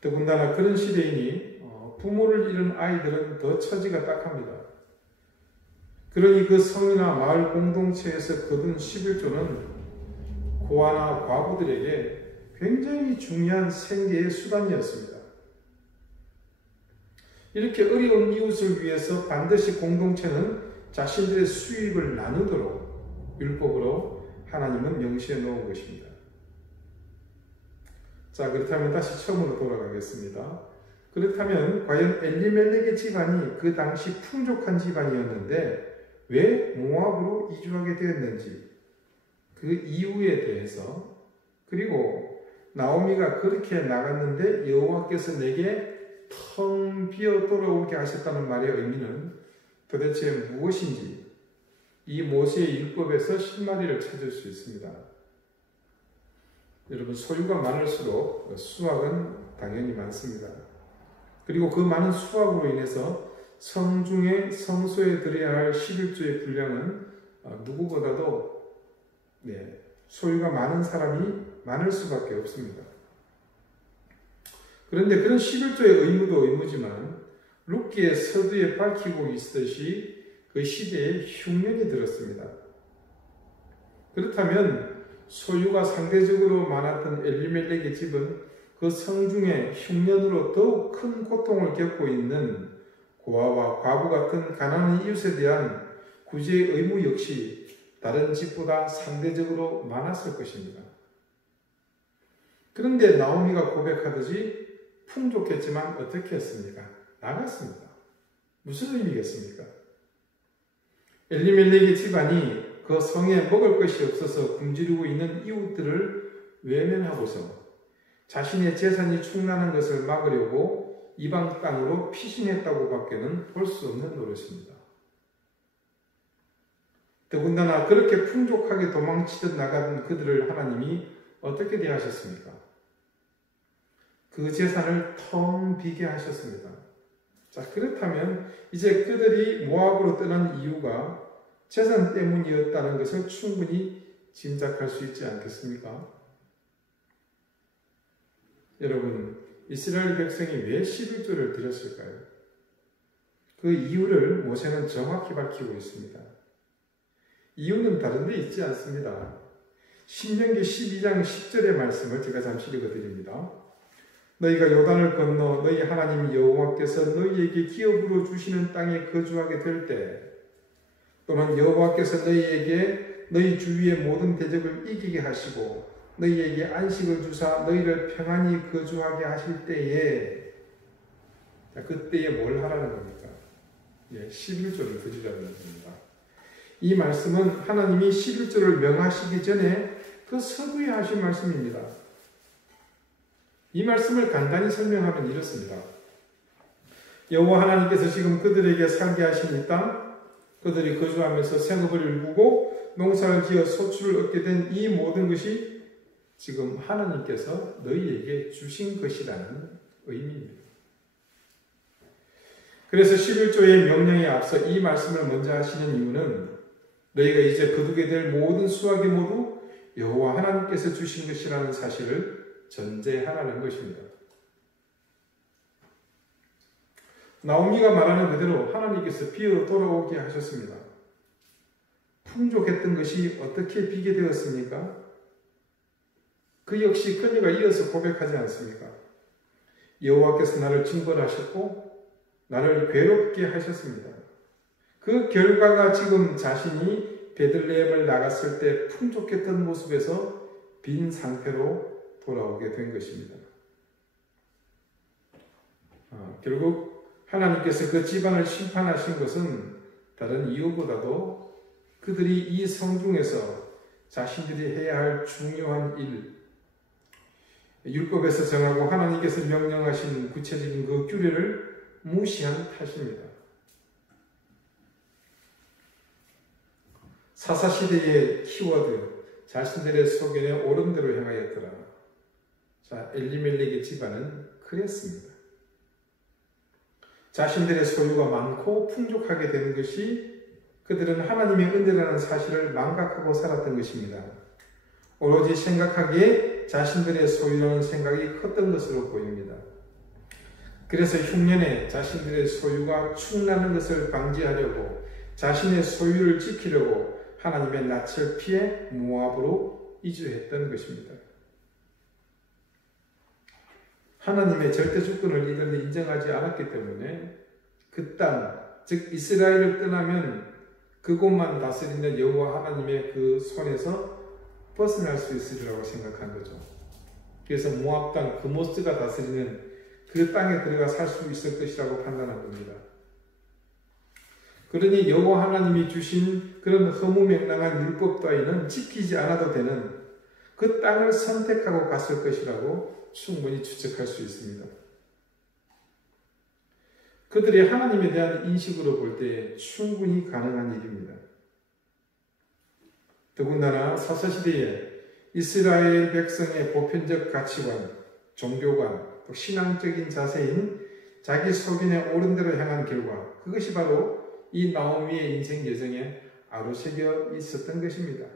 더군다나 그런 시대이니 부모를 잃은 아이들은 더 처지가 딱합니다. 그러니 그 성이나 마을 공동체에서 거둔 11조는 고아나 과부들에게 굉장히 중요한 생계의 수단이었습니다. 이렇게 어려운 이웃을 위해서 반드시 공동체는 자신들의 수입을 나누도록 율법으로 하나님은 명시해 놓은 것입니다. 자, 그렇다면 다시 처음으로 돌아가겠습니다. 그렇다면 과연 엘리멜렉의 집안이 그 당시 풍족한 집안이었는데 왜 모압으로 이주하게 되었는지, 그 이유에 대해서, 그리고 나오미가 그렇게 나갔는데 여호와께서 내게 텅 비어 돌아오게 하셨다는 말의 의미는 도대체 무엇인지 이 모세의 율법에서 실마리를 찾을 수 있습니다. 여러분, 소유가 많을수록 수확은 당연히 많습니다. 그리고 그 많은 수확으로 인해서 성중에 성소에 드려야 할 11조의 분량은 누구보다도 소유가 많은 사람이 많을 수밖에 없습니다. 그런데 그런 11조의 의무도 의무지만 룻기의 서두에 밝히고 있듯이 그 시대에 흉년이 들었습니다. 그렇다면 소유가 상대적으로 많았던 엘리멜렉의 집은 그 성중에 흉년으로 더욱 큰 고통을 겪고 있는 고아와 과부 같은 가난한 이웃에 대한 구제의 의무 역시 다른 집보다 상대적으로 많았을 것입니다. 그런데 나오미가 고백하듯이 풍족했지만 어떻게 했습니까? 나갔습니다. 무슨 의미겠습니까? 엘리멜렉의 집안이 그 성에 먹을 것이 없어서 굶주리고 있는 이웃들을 외면하고서 자신의 재산이 충나는 것을 막으려고 이방 땅으로 피신했다고 밖에는 볼 수 없는 노릇입니다. 더군다나 그렇게 풍족하게 도망치듯 나간 그들을 하나님이 어떻게 대하셨습니까? 그 재산을 텅 비게 하셨습니다. 자, 그렇다면 이제 그들이 모압으로 떠난 이유가 재산 때문이었다는 것을 충분히 짐작할 수 있지 않겠습니까? 여러분, 이스라엘 백성이 왜 11조를 드렸을까요? 그 이유를 모세는 정확히 밝히고 있습니다. 이유는 다른 데 있지 않습니다. 신명기 12장 10절의 말씀을 제가 잠시 읽어드립니다. 너희가 요단을 건너 너희 하나님 여호와께서 너희에게 기업으로 주시는 땅에 거주하게 될 때, 또는 여호와께서 너희에게 너희 주위의 모든 대적을 이기게 하시고 너희에게 안식을 주사 너희를 평안히 거주하게 하실 때에, 그때에 뭘 하라는 겁니까? 11조를 드리라는 겁니다. 이 말씀은 하나님이 11조를 명하시기 전에 그 서두에 하신 말씀입니다. 이 말씀을 간단히 설명하면 이렇습니다. 여호와 하나님께서 지금 그들에게 살게 하신 이 땅, 그들이 거주하면서 생업을 일구고 농사를 지어 소출을 얻게 된 이 모든 것이 지금 하나님께서 너희에게 주신 것이라는 의미입니다. 그래서 11조의 명령에 앞서 이 말씀을 먼저 하시는 이유는 너희가 이제 거두게 될 모든 수확이 모두 여호와 하나님께서 주신 것이라는 사실을 전제하라는 것입니다. 나오미가 말하는 그대로 하나님께서 비어 돌아오게 하셨습니다. 풍족했던 것이 어떻게 비게 되었습니까? 그 역시 그녀가 이어서 고백하지 않습니까? 여호와께서 나를 징벌하셨고 나를 괴롭게 하셨습니다. 그 결과가 지금 자신이 베들레헴을 나갔을 때 풍족했던 모습에서 빈 상태로 돌아오게 된 것입니다. 결국 하나님께서 그 집안을 심판하신 것은 다른 이유보다도 그들이 이 성중에서 자신들이 해야 할 중요한 일, 율법에서 정하고 하나님께서 명령하신 구체적인 그 규례를 무시한 탓입니다. 사사시대의 키워드, 자신들의 소견에 옳은 대로 행하였더라. 자, 엘리멜렉의 집안은 그랬습니다. 자신들의 소유가 많고 풍족하게 되는 것이 그들은 하나님의 은혜라는 사실을 망각하고 살았던 것입니다. 오로지 생각하기에 자신들의 소유라는 생각이 컸던 것으로 보입니다. 그래서 흉년에 자신들의 소유가 축나는 것을 방지하려고 자신의 소유를 지키려고 하나님의 낯을 피해 모압으로 이주했던 것입니다. 하나님의 절대 주권을 이들은 인정하지 않았기 때문에 그 땅, 즉 이스라엘을 떠나면 그곳만 다스리는 여호와 하나님의 그 손에서 벗어날 수 있으리라고 생각한 거죠. 그래서 모압 땅 그모스가 다스리는 그 땅에 들어가 살 수 있을 것이라고 판단한 겁니다. 그러니 여호와 하나님이 주신 그런 허무맹랑한 율법 따위는 지키지 않아도 되는 그 땅을 선택하고 갔을 것이라고 충분히 추측할 수 있습니다. 그들이 하나님에 대한 인식으로 볼 때 충분히 가능한 일입니다. 더군다나 사사시대에 이스라엘 백성의 보편적 가치관, 종교관, 또 신앙적인 자세인 자기 소견에 옳은 대로 향한 결과, 그것이 바로 이 나오미의 인생 여정에 아로새겨 있었던 것입니다.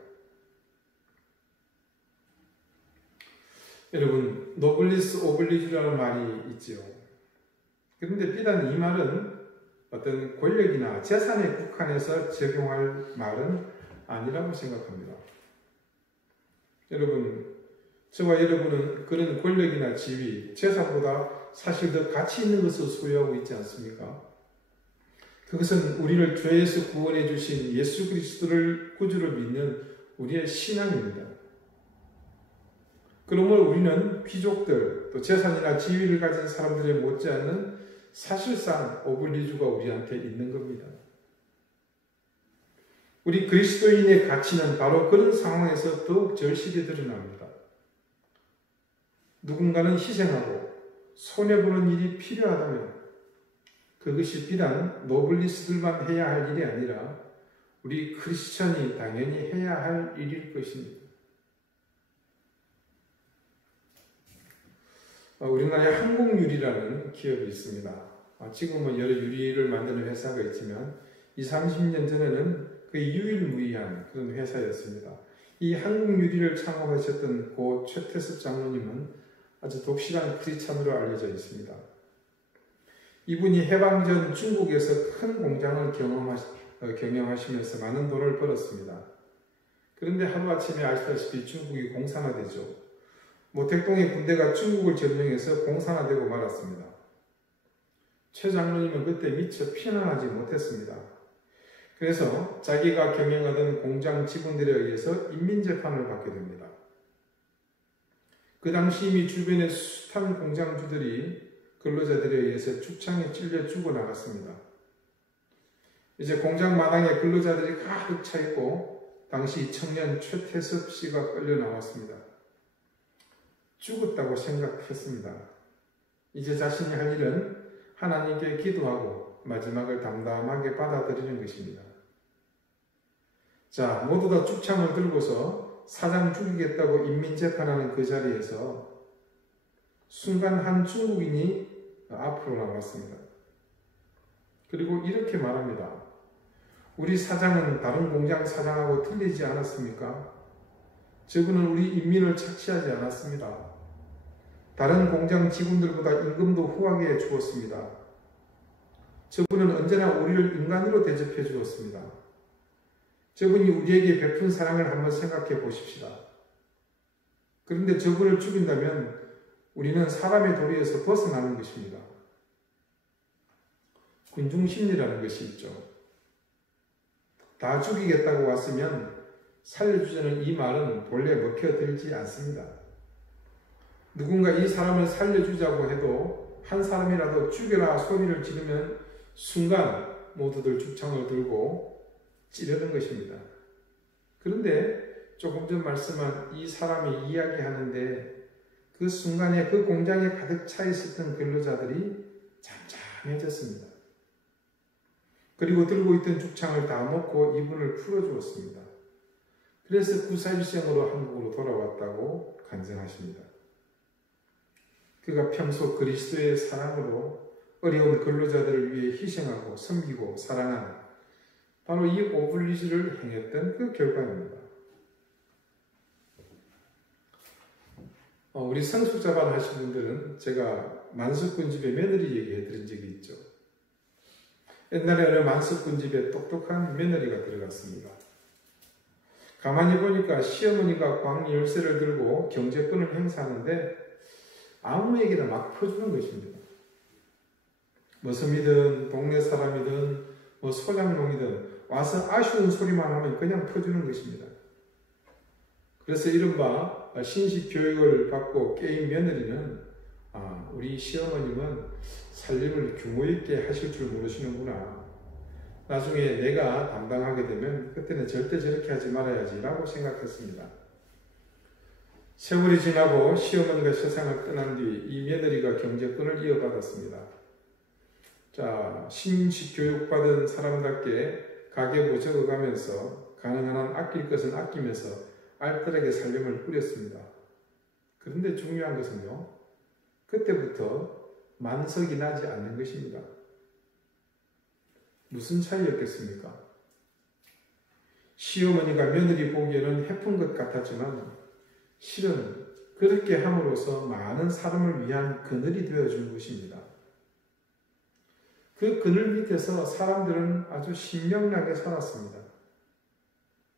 여러분, 노블리스 오블리주라는 말이 있지요. 그런데 비단 이 말은 어떤 권력이나 재산에 국한해서 적용할 말은 아니라고 생각합니다. 여러분, 저와 여러분은 그런 권력이나 지위, 재산보다 사실 더 가치 있는 것을 소유하고 있지 않습니까? 그것은 우리를 죄에서 구원해 주신 예수 그리스도를 구주로 믿는 우리의 신앙입니다. 그러므로 우리는 귀족들, 또 재산이나 지위를 가진 사람들에 못지않는 사실상 오블리주가 우리한테 있는 겁니다. 우리 그리스도인의 가치는 바로 그런 상황에서 더욱 절실히 드러납니다. 누군가는 희생하고 손해보는 일이 필요하다면 그것이 비단 노블리스들만 해야 할 일이 아니라 우리 크리스천이 당연히 해야 할 일일 것입니다. 우리나라에 한국유리라는 기업이 있습니다. 지금은 여러 유리를 만드는 회사가 있지만 20, 30년 전에는 거의 유일무이한 그런 회사였습니다. 이 한국유리를 창업하셨던 고 최태섭 장로님은 아주 독실한 크리스찬으로 알려져 있습니다. 이분이 해방 전 중국에서 큰 공장을 경영하시면서 많은 돈을 벌었습니다. 그런데 하루아침에 아시다시피 중국이 공산화되죠. 모택동의 군대가 중국을 점령해서 공산화되고 말았습니다. 최 장로님은 그때 미처 피난하지 못했습니다. 그래서 자기가 경영하던 공장 직원들에 의해서 인민재판을 받게 됩니다. 그 당시 이미 주변의 숱한 공장주들이 근로자들에 의해서 축창에 찔려 죽어나갔습니다. 이제 공장 마당에 근로자들이 가득 차 있고 당시 청년 최태섭 씨가 끌려 나왔습니다. 죽었다고 생각했습니다. 이제 자신이 할 일은 하나님께 기도하고 마지막을 담담하게 받아들이는 것입니다. 자, 모두 다 축창을 들고서 사장 죽이겠다고 인민재판하는 그 자리에서 순간 한 중국인이 앞으로 나왔습니다. 그리고 이렇게 말합니다. 우리 사장은 다른 공장 사장하고 틀리지 않았습니까? 저분은 우리 인민을 착취하지 않았습니다. 다른 공장 직원들보다 임금도 후하게 주었습니다. 저분은 언제나 우리를 인간으로 대접해 주었습니다. 저분이 우리에게 베푼 사랑을 한번 생각해 보십시다. 그런데 저분을 죽인다면 우리는 사람의 도리에서 벗어나는 것입니다. 군중심리라는 것이 있죠. 다 죽이겠다고 왔으면 살려주자는 이 말은 본래 먹혀들지 않습니다. 누군가 이 사람을 살려주자고 해도 한 사람이라도 죽여라 소리를 지르면 순간 모두들 죽창을 들고 찌르는 것입니다. 그런데 조금 전 말씀한 이 사람이 이야기하는데 그 순간에 그 공장에 가득 차 있었던 근로자들이 잠잠해졌습니다. 그리고 들고 있던 죽창을 다 놓고 이분을 풀어주었습니다. 그래서 구사일생으로 한국으로 돌아왔다고 간증하십니다. 그가 평소 그리스도의 사랑으로 어려운 근로자들을 위해 희생하고 섬기고 사랑한 바로 이 오블리주를 행했던 그 결과입니다. 우리 성숙자반 하신 분들은 제가 만석군집의 며느리 얘기해 드린 적이 있죠. 옛날에 어느 만석군집에 똑똑한 며느리가 들어갔습니다. 가만히 보니까 시어머니가 광 열쇠를 들고 경제권을 행사하는데 아무에게나 막 퍼주는 것입니다. 뭐 섬이든 동네 사람이든 뭐 소장농이든 와서 아쉬운 소리만 하면 그냥 퍼주는 것입니다. 그래서 이른바 신식 교육을 받고 깨인 며느리는 우리 시어머님은 살림을 규모 있게 하실 줄 모르시는구나. 나중에 내가 담당하게 되면 그때는 절대 저렇게 하지 말아야지 라고 생각했습니다. 세월이 지나고 시어머니가 세상을 떠난 뒤 이 며느리가 경제권을 이어받았습니다. 자, 신식 교육받은 사람답게 가계부 적어가면서 가능한 한 아낄 것은 아끼면서 알뜰하게 살림을 꾸렸습니다. 그런데 중요한 것은요, 그때부터 만석이 나지 않는 것입니다. 무슨 차이였겠습니까? 시어머니가 며느리 보기에는 해픈 것 같았지만 실은 그렇게 함으로써 많은 사람을 위한 그늘이 되어준 것입니다. 그 그늘 밑에서 사람들은 아주 신명나게 살았습니다.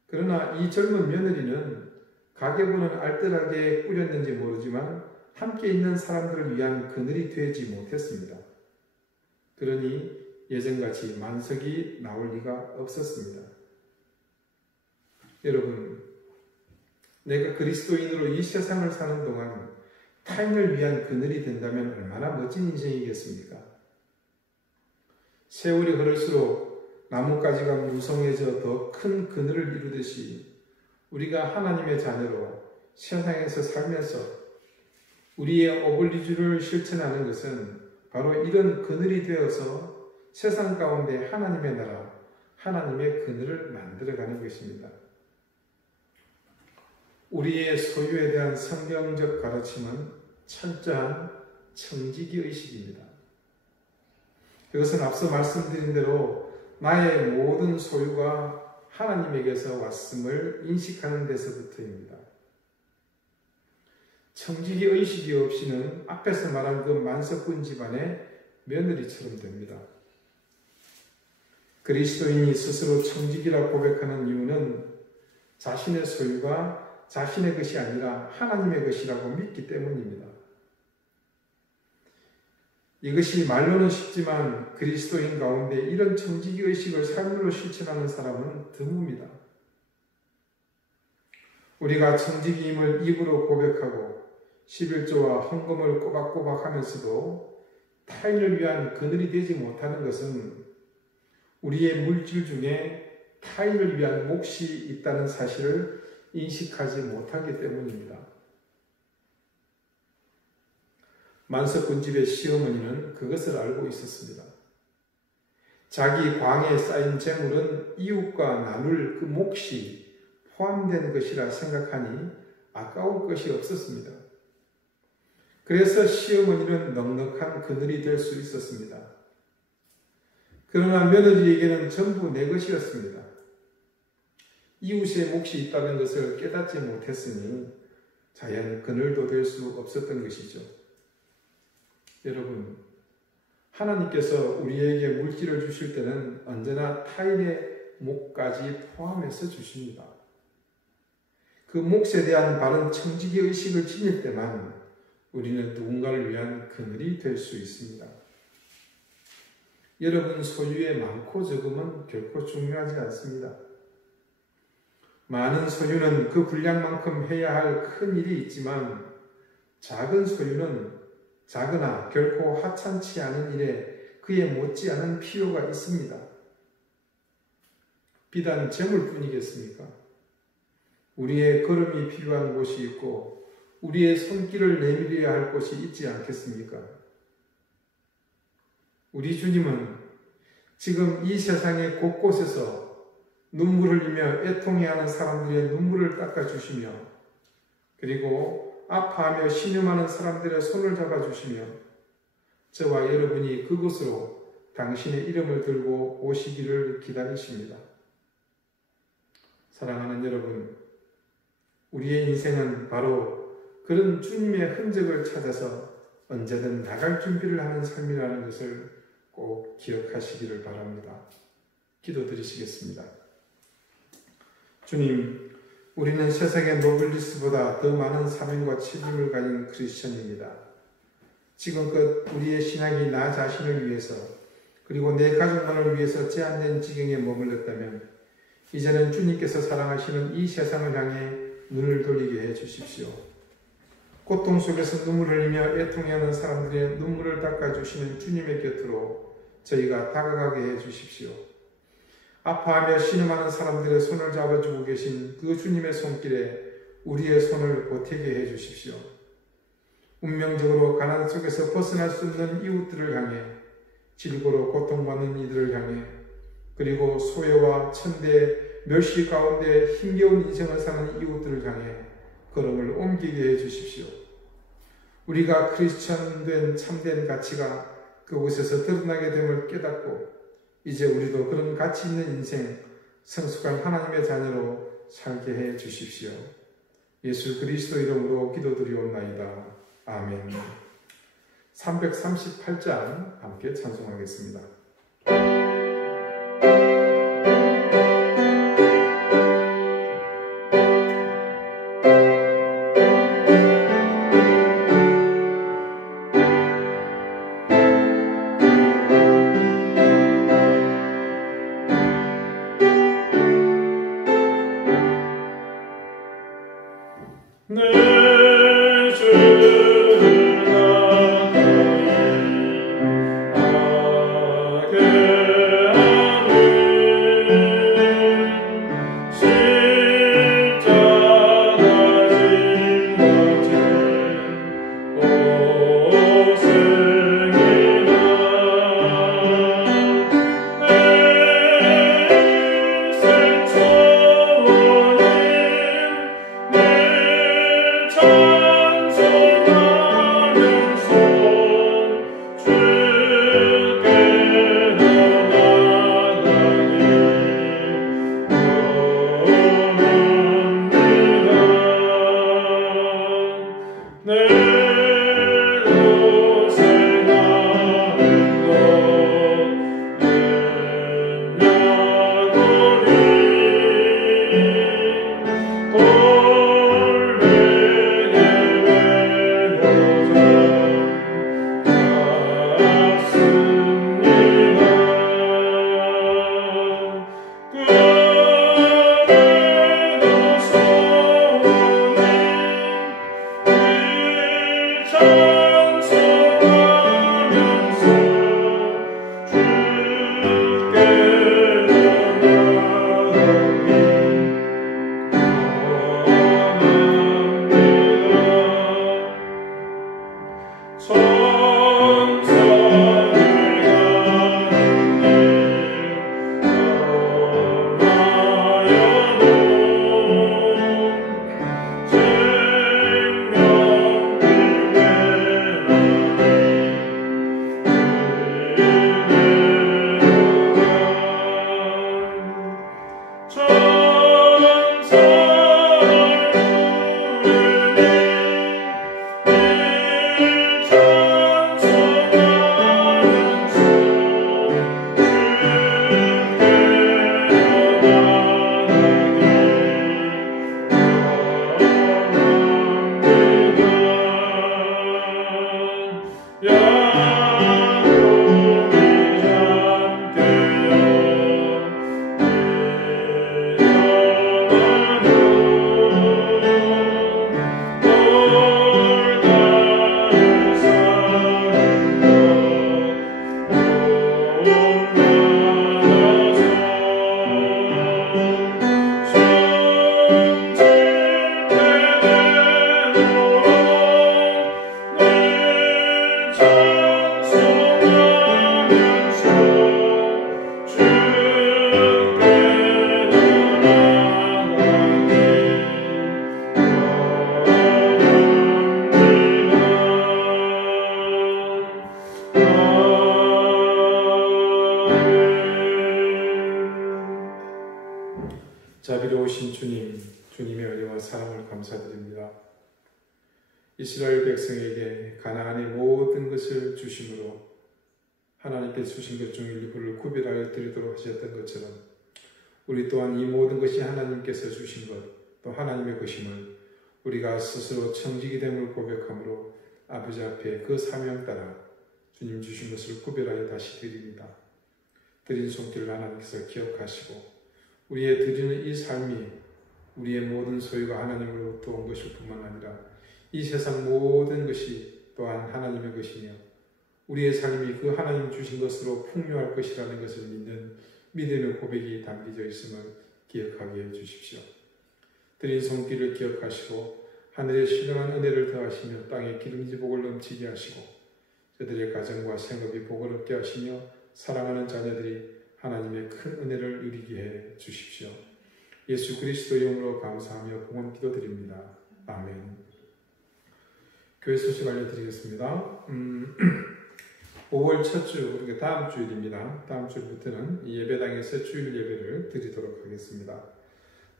그러나 이 젊은 며느리는 가계부는 알뜰하게 꾸렸는지 모르지만 함께 있는 사람들을 위한 그늘이 되지 못했습니다. 그러니 예전같이 만석이 나올 리가 없었습니다. 여러분, 내가 그리스도인으로 이 세상을 사는 동안 타인을 위한 그늘이 된다면 얼마나 멋진 인생이겠습니까? 세월이 흐를수록 나뭇가지가 무성해져 더 큰 그늘을 이루듯이 우리가 하나님의 자녀로 세상에서 살면서 우리의 오블리주를 실천하는 것은 바로 이런 그늘이 되어서 세상 가운데 하나님의 나라, 하나님의 그늘을 만들어가는 것입니다. 우리의 소유에 대한 성경적 가르침은 철저한 청지기 의식입니다. 이것은 앞서 말씀드린 대로 나의 모든 소유가 하나님에게서 왔음을 인식하는 데서부터입니다. 청지기 의식이 없이는 앞에서 말한 그 만석군 집안의 며느리처럼 됩니다. 그리스도인이 스스로 청지기라 고백하는 이유는 자신의 소유가 자신의 것이 아니라 하나님의 것이라고 믿기 때문입니다. 이것이 말로는 쉽지만 그리스도인 가운데 이런 청지기 의식을 삶으로 실천하는 사람은 드뭅니다. 우리가 청지기임을 입으로 고백하고 11조와 헌금을 꼬박꼬박 하면서도 타인을 위한 그늘이 되지 못하는 것은 우리의 물질 중에 타인을 위한 몫이 있다는 사실을 인식하지 못하기 때문입니다. 만석군집의 시어머니는 그것을 알고 있었습니다. 자기 광에 쌓인 재물은 이웃과 나눌 그 몫이 포함된 것이라 생각하니 아까울 것이 없었습니다. 그래서 시어머니는 넉넉한 그늘이 될 수 있었습니다. 그러나 며느리에게는 전부 내 것이었습니다. 이웃의 몫이 있다는 것을 깨닫지 못했으니 자연 그늘도 될 수 없었던 것이죠. 여러분, 하나님께서 우리에게 물질을 주실 때는 언제나 타인의 몫까지 포함해서 주십니다. 그 몫에 대한 바른 청지기 의식을 지닐 때만 우리는 누군가를 위한 그늘이 될 수 있습니다. 여러분 소유의 많고 적음은 결코 중요하지 않습니다. 많은 소유는 그 분량만큼 해야 할 큰 일이 있지만 작은 소유는 작으나 결코 하찮지 않은 일에 그에 못지않은 필요가 있습니다. 비단 재물뿐이겠습니까? 우리의 걸음이 필요한 곳이 있고 우리의 손길을 내밀어야 할 곳이 있지 않겠습니까? 우리 주님은 지금 이 세상의 곳곳에서 눈물을 흘리며 애통해하는 사람들의 눈물을 닦아주시며 그리고 아파하며 신음하는 사람들의 손을 잡아주시며 저와 여러분이 그곳으로 당신의 이름을 들고 오시기를 기다리십니다. 사랑하는 여러분, 우리의 인생은 바로 그런 주님의 흔적을 찾아서 언제든 나갈 준비를 하는 삶이라는 것을 꼭 기억하시기를 바랍니다. 기도드리시겠습니다. 주님, 우리는 세상의 노블리스보다 더 많은 사명과 책임을 가진 크리스천입니다. 지금껏 우리의 신앙이 나 자신을 위해서 그리고 내 가족만을 위해서 제한된 지경에 머물렀다면 이제는 주님께서 사랑하시는 이 세상을 향해 눈을 돌리게 해 주십시오. 고통 속에서 눈물을 흘리며 애통해하는 사람들의 눈물을 닦아주시는 주님의 곁으로 저희가 다가가게 해 주십시오. 아파하며 신음하는 사람들의 손을 잡아주고 계신 그 주님의 손길에 우리의 손을 보태게 해 주십시오. 운명적으로 가난 속에서 벗어날 수 없는 이웃들을 향해, 질고로 고통받는 이들을 향해, 그리고 소외와 천대, 멸시 가운데 힘겨운 인생을 사는 이웃들을 향해 걸음을 옮기게 해 주십시오. 우리가 크리스천 된 참된 가치가 그곳에서 드러나게 됨을 깨닫고 이제 우리도 그런 가치 있는 인생, 성숙한 하나님의 자녀로 살게 해 주십시오. 예수 그리스도 이름으로 기도드리옵나이다. 아멘. 338장 함께 찬송하겠습니다. 주님의 은혜와 사랑을 감사드립니다. 이스라엘 백성에게 가나안의 모든 것을 주심으로 하나님께 주신 것 중 일부를 구별하여 드리도록 하셨던 것처럼 우리 또한 이 모든 것이 하나님께서 주신 것, 또 하나님의 것임을 우리가 스스로 청지기 됨을 고백함으로 아버지 앞에 그 사명 따라 주님 주신 것을 구별하여 다시 드립니다. 드린 손길을 하나님께서 기억하시고 우리의 드리는 이 삶이 우리의 모든 소유가 하나님으로부터 온 것일 뿐만 아니라 이 세상 모든 것이 또한 하나님의 것이며 우리의 삶이 그 하나님 주신 것으로 풍요할 것이라는 것을 믿는 믿음의 고백이 담겨져 있음을 기억하게 해주십시오. 드린 손길을 기억하시고 하늘의 신령한 은혜를 더하시며 땅에 기름진 복을 넘치게 하시고 저들의 가정과 생업이 복을 얻게 하시며 사랑하는 자녀들이 하나님의 큰 은혜를 누리게 해 주십시오. 예수 그리스도의 이름으로 감사하며 봉헌 기도드립니다. 아멘. 교회 소식 알려드리겠습니다. 5월 첫 주, 그러니까 다음 주일입니다. 다음 주부터는 예배당에서 주일 예배를 드리도록 하겠습니다.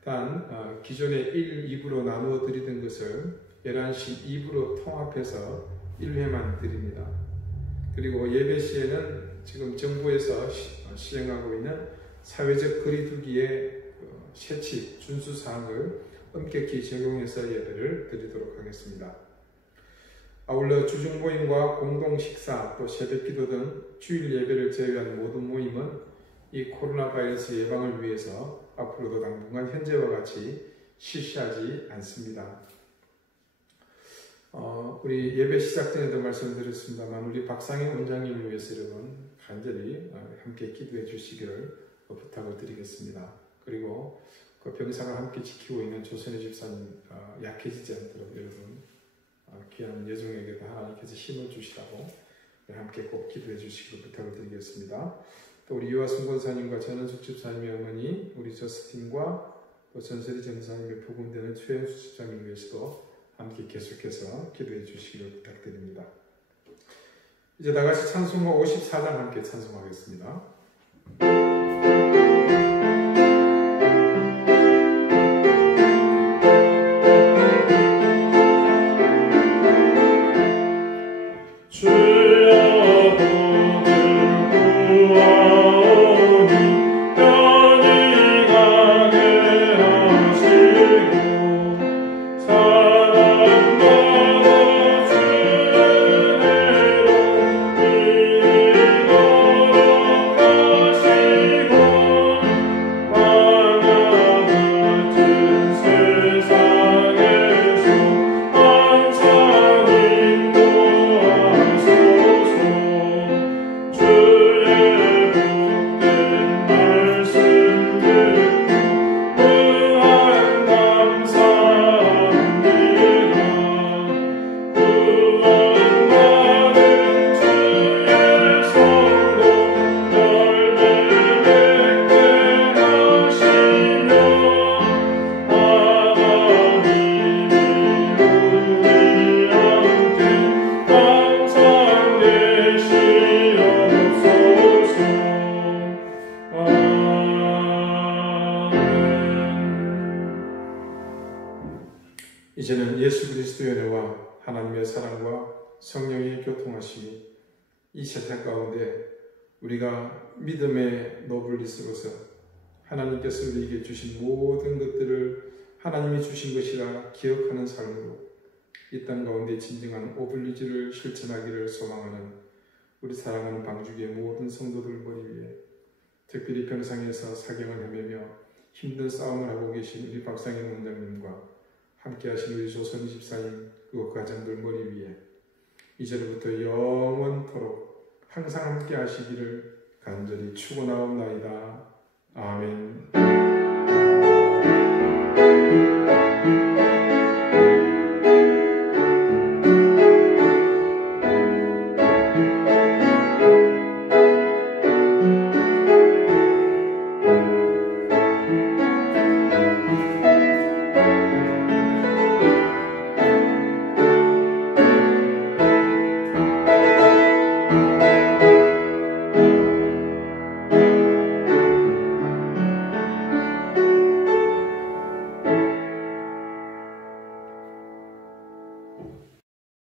단 기존에 1, 2부로 나누어 드리던 것을 11시 2부로 통합해서 1회만 드립니다. 그리고 예배 시에는 지금 정부에서 시행하고 있는 사회적 거리두기의 세칙, 준수사항을 엄격히 적용해서 예배를 드리도록 하겠습니다. 아울러 주중 모임과 공동 식사, 또 새벽 기도 등 주일 예배를 제외한 모든 모임은 이 코로나 바이러스 예방을 위해서 앞으로도 당분간 현재와 같이 실시하지 않습니다. 우리 예배 시작 전에도 말씀드렸습니다만 우리 박상현 원장님을 위해서 여러분 간절히 함께 기도해 주시기를 부탁을 드리겠습니다. 그리고 그 병상을 함께 지키고 있는 조선의 집사님 약해지지 않도록 여러분 귀한 예종에게도 하나님께서 힘을 주시라고 함께 꼭 기도해 주시기를 부탁을 드리겠습니다. 또 우리 유아순 권사님과 전은숙 집사님의 어머니, 우리 저스틴과 또 전설이 전사님의 부군되는 최영수 집사님을 위해서도 함께 계속해서 기도해 주시기를 부탁드립니다. 이제 다같이 찬송가 54장 함께 찬송하겠습니다. 이제는 예수 그리스도의 은혜와 하나님의 사랑과 성령의 교통하심이 이 세상 가운데 우리가 믿음의 노블리스로서 하나님께서 우리에게 주신 모든 것들을 하나님이 주신 것이라 기억하는 삶으로 이 땅 가운데 진정한 오블리주를 실천하기를 소망하는 우리 사랑하는 방주교의 모든 성도들 머리 위에 특별히 병상에서 사경을 헤매며 힘든 싸움을 하고 계신 우리 박상현 원장님과 함께 하신 우리 조선희 집사님 그리고 가정들 머리 위에 이제로부터 영원토록 항상 함께 하시기를 간절히 축원하옵나이다. 아멘.